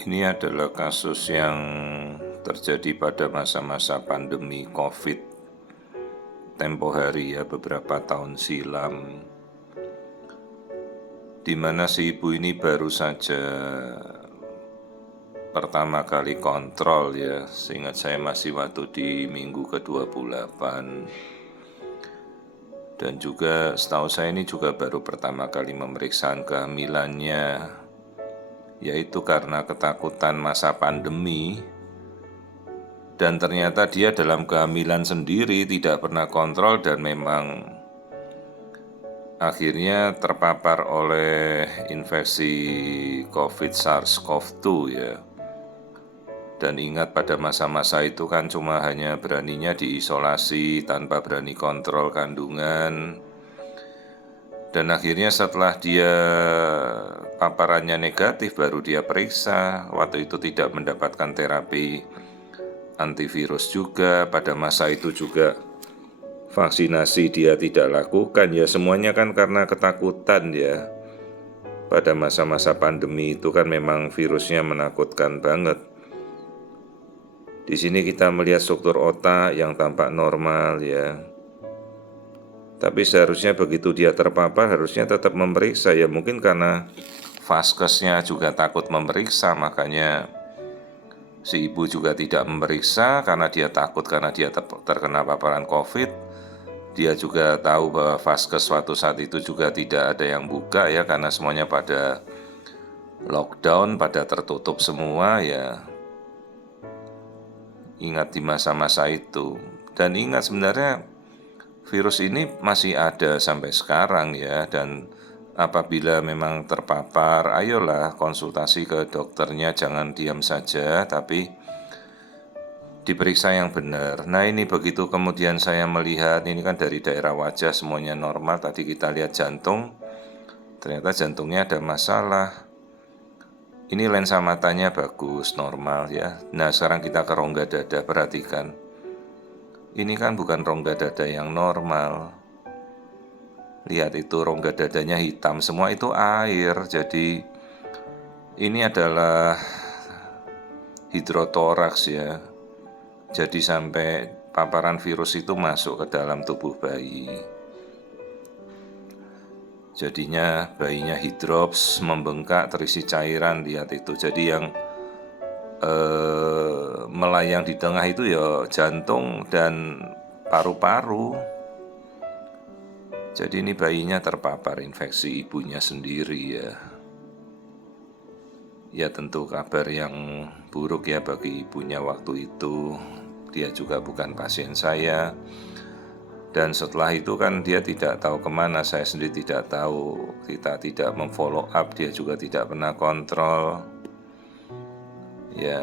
Ini adalah kasus yang terjadi pada masa-masa pandemi COVID tempo hari ya, beberapa tahun silam, di mana si ibu ini baru saja pertama kali kontrol ya, seingat saya masih waktu di minggu ke-28. Dan juga setahu saya ini juga baru pertama kali memeriksa kehamilannya, yaitu karena ketakutan masa pandemi. Dan ternyata dia dalam kehamilan sendiri tidak pernah kontrol dan memang akhirnya terpapar oleh infeksi COVID SARS-CoV-2 ya. Dan ingat pada masa-masa itu kan cuma hanya beraninya diisolasi tanpa berani kontrol kandungan. Dan akhirnya setelah dia paparannya negatif baru dia periksa. Waktu itu tidak mendapatkan terapi antivirus juga, pada masa itu juga vaksinasi dia tidak lakukan ya, semuanya kan karena ketakutan ya. Pada masa-masa pandemi itu kan memang virusnya menakutkan banget. Di sini kita melihat struktur otak yang tampak normal ya. Tapi seharusnya begitu dia terpapar harusnya tetap memeriksa ya, mungkin karena vaskesnya juga takut memeriksa, makanya si ibu juga tidak memeriksa karena dia takut, karena dia terkena paparan COVID. Dia juga tahu bahwa vaskes suatu saat itu juga tidak ada yang buka ya, karena semuanya pada lockdown, pada tertutup semua ya. Ingat di masa-masa itu. Dan ingat sebenarnya virus ini masih ada sampai sekarang ya, dan apabila memang terpapar, ayolah konsultasi ke dokternya, jangan diam saja, tapi diperiksa yang benar. Nah ini begitu kemudian saya melihat, ini kan dari daerah wajah semuanya normal, tadi kita lihat jantung, ternyata jantungnya ada masalah. Ini lensa matanya bagus, normal ya. Nah sekarang kita ke rongga dada, perhatikan. Ini kan bukan rongga dada yang normal. Lihat itu rongga dadanya hitam, semua itu air. Jadi ini adalah hidrotoraks ya. Jadi sampai paparan virus itu masuk ke dalam tubuh bayi. Jadinya bayinya hidrops, membengkak, terisi cairan, lihat itu. Jadi yang melayang di tengah itu ya jantung dan paru-paru. Jadi ini bayinya terpapar infeksi ibunya sendiri ya. Ya tentu kabar yang buruk ya bagi ibunya waktu itu. Dia juga bukan pasien saya. Dan setelah itu kan dia tidak tahu kemana, saya sendiri tidak tahu, kita tidak memfollow up, dia juga tidak pernah kontrol. Ya,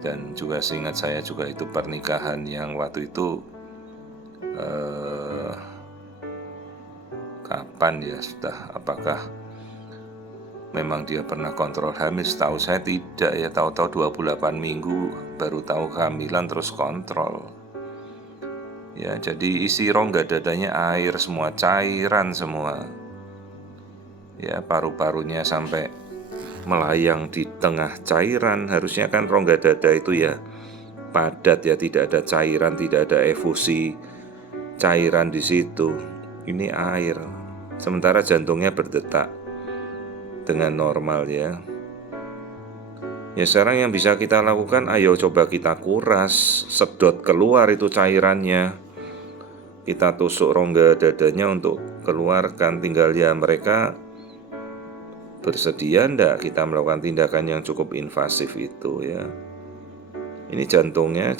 dan juga seingat saya juga itu pernikahan yang waktu itu kapan ya sudah, apakah memang dia pernah kontrol hamil? Setahu saya tidak ya, tahu-tahu 28 minggu baru tahu kehamilan terus kontrol. Ya, jadi isi rongga dadanya air semua, cairan semua. Ya, paru-parunya sampai melayang di tengah cairan. Harusnya kan rongga dada itu ya padat ya, tidak ada cairan, tidak ada efusi cairan di situ. Ini air. Sementara jantungnya berdetak dengan normal ya. Ya sekarang yang bisa kita lakukan, ayo coba kita kuras, sedot keluar itu cairannya. Kita tusuk rongga dadanya untuk keluarkan, tinggal ya mereka bersedia enggak kita melakukan tindakan yang cukup invasif itu ya. Ini jantungnya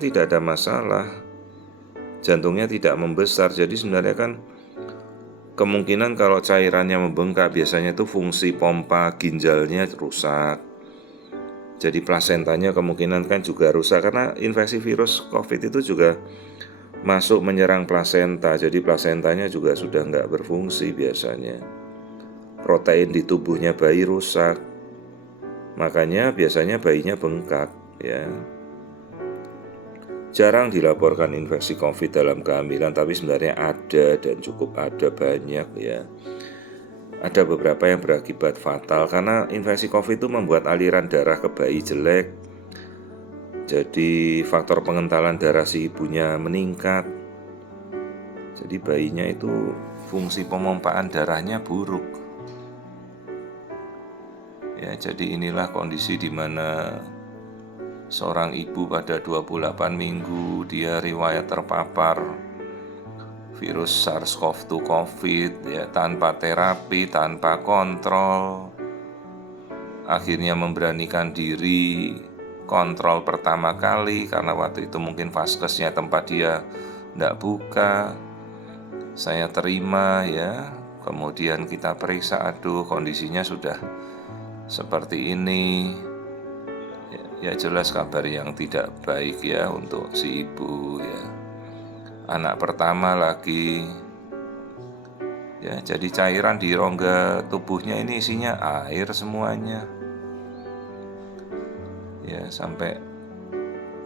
tidak ada masalah. Jantungnya tidak membesar, jadi sebenarnya kan kemungkinan kalau cairannya membengkak biasanya itu fungsi pompa ginjalnya rusak. Jadi plasentanya kemungkinan kan juga rusak, karena infeksi virus COVID itu juga masuk menyerang plasenta, jadi plasentanya juga sudah nggak berfungsi biasanya. Protein di tubuhnya bayi rusak, makanya biasanya bayinya bengkak ya. Jarang dilaporkan infeksi COVID dalam kehamilan, tapi sebenarnya ada dan cukup ada banyak ya. Ada beberapa yang berakibat fatal karena infeksi COVID itu membuat aliran darah ke bayi jelek. Jadi faktor pengentalan darah si ibunya meningkat. Jadi bayinya itu fungsi pemompaan darahnya buruk. Ya, jadi inilah kondisi di mana seorang ibu pada 28 minggu dia riwayat terpapar virus SARS-CoV-2 COVID ya, tanpa terapi, tanpa kontrol. Akhirnya memberanikan diri kontrol pertama kali karena waktu itu mungkin vaskesnya tempat dia tidak buka. Saya terima ya, kemudian kita periksa, aduh kondisinya sudah seperti ini. Ya jelas kabar yang tidak baik ya untuk si ibu ya. Anak pertama lagi ya, jadi cairan di rongga tubuhnya ini isinya air semuanya. Ya sampai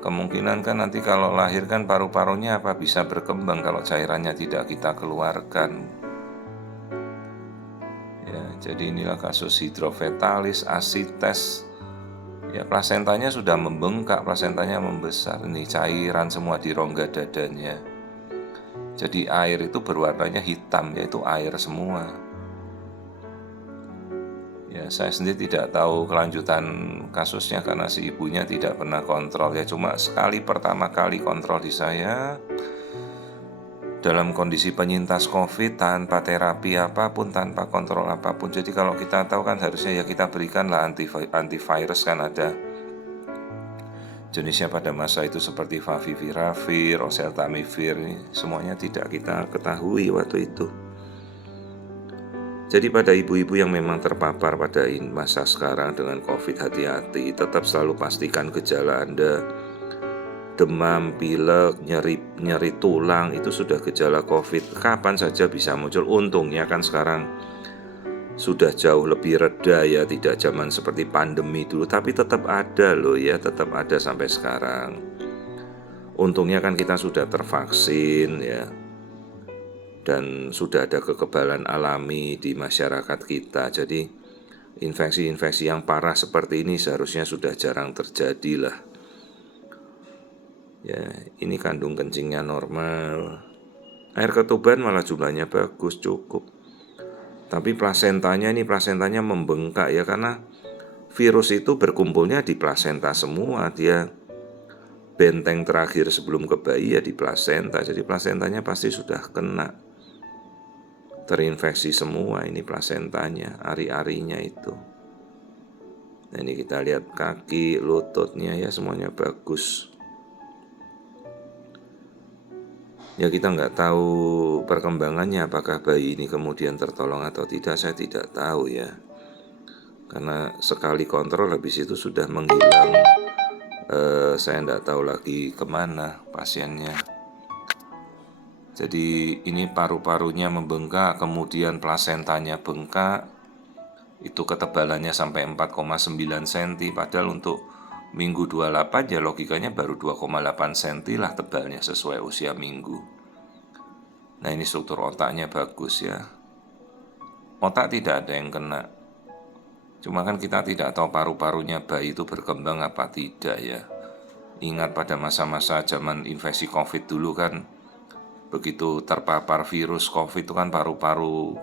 kemungkinan kan nanti kalau lahir kan paru-parunya apa bisa berkembang kalau cairannya tidak kita keluarkan. Ya, jadi inilah kasus hidrofetalis, asites. Ya, plasentanya sudah membengkak, plasentanya membesar. Ini cairan semua di rongga dadanya. Jadi air itu berwarnanya hitam, yaitu air semua. Ya, saya sendiri tidak tahu kelanjutan kasusnya karena si ibunya tidak pernah kontrol. Ya, cuma sekali pertama kali kontrol di saya dalam kondisi penyintas COVID tanpa terapi apapun, tanpa kontrol apapun. Jadi kalau kita tahu kan harusnya ya kita berikanlah antivirus, kan ada jenisnya pada masa itu seperti favipiravir, oseltamivir, semuanya tidak kita ketahui waktu itu. Jadi pada ibu-ibu yang memang terpapar pada masa sekarang dengan COVID, hati-hati, tetap selalu pastikan gejala Anda demam, pilek, nyeri tulang itu sudah gejala COVID. Kapan saja bisa muncul. Untungnya kan sekarang sudah jauh lebih reda ya, tidak zaman seperti pandemi dulu, tapi tetap ada loh ya, tetap ada sampai sekarang. Untungnya kan kita sudah tervaksin ya, dan sudah ada kekebalan alami di masyarakat kita. Jadi infeksi-infeksi yang parah seperti ini seharusnya sudah jarang terjadi lah. Ya, ini kandung kencingnya normal. Air ketuban malah jumlahnya bagus, cukup. Tapi plasentanya membengkak ya, karena virus itu berkumpulnya di plasenta semua. Dia benteng terakhir sebelum ke bayi ya di plasenta. Jadi plasentanya pasti sudah kena, terinfeksi semua ini plasentanya, ari-arinya itu. Nah ini kita lihat kaki, lututnya ya semuanya bagus. Ya kita nggak tahu perkembangannya, apakah bayi ini kemudian tertolong atau tidak, saya tidak tahu ya. Karena sekali kontrol habis itu sudah menghilang, saya nggak tahu lagi kemana pasiennya. Jadi ini paru-parunya membengkak, kemudian plasentanya bengkak, itu ketebalannya sampai 4,9 cm, padahal untuk minggu 28 ya logikanya baru 2,8 cm lah tebalnya sesuai usia minggu. Nah ini struktur otaknya bagus ya. Otak tidak ada yang kena. Cuma kan kita tidak tahu paru-parunya bayi itu berkembang apa tidak ya. Ingat pada masa-masa zaman infeksi COVID dulu kan, begitu terpapar virus COVID itu kan paru-paru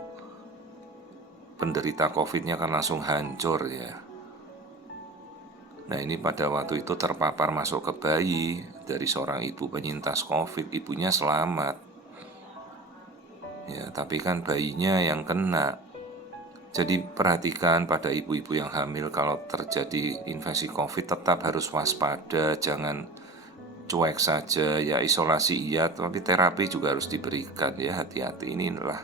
penderita COVID-nya kan langsung hancur ya. Nah ini pada waktu itu terpapar masuk ke bayi dari seorang ibu penyintas COVID, ibunya selamat. Ya, tapi kan bayinya yang kena. Jadi perhatikan pada ibu-ibu yang hamil, kalau terjadi infeksi COVID tetap harus waspada, jangan cuek saja ya. Isolasi iya, tapi terapi juga harus diberikan ya, hati-hati. Inilah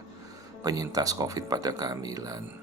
penyintas COVID pada kehamilan.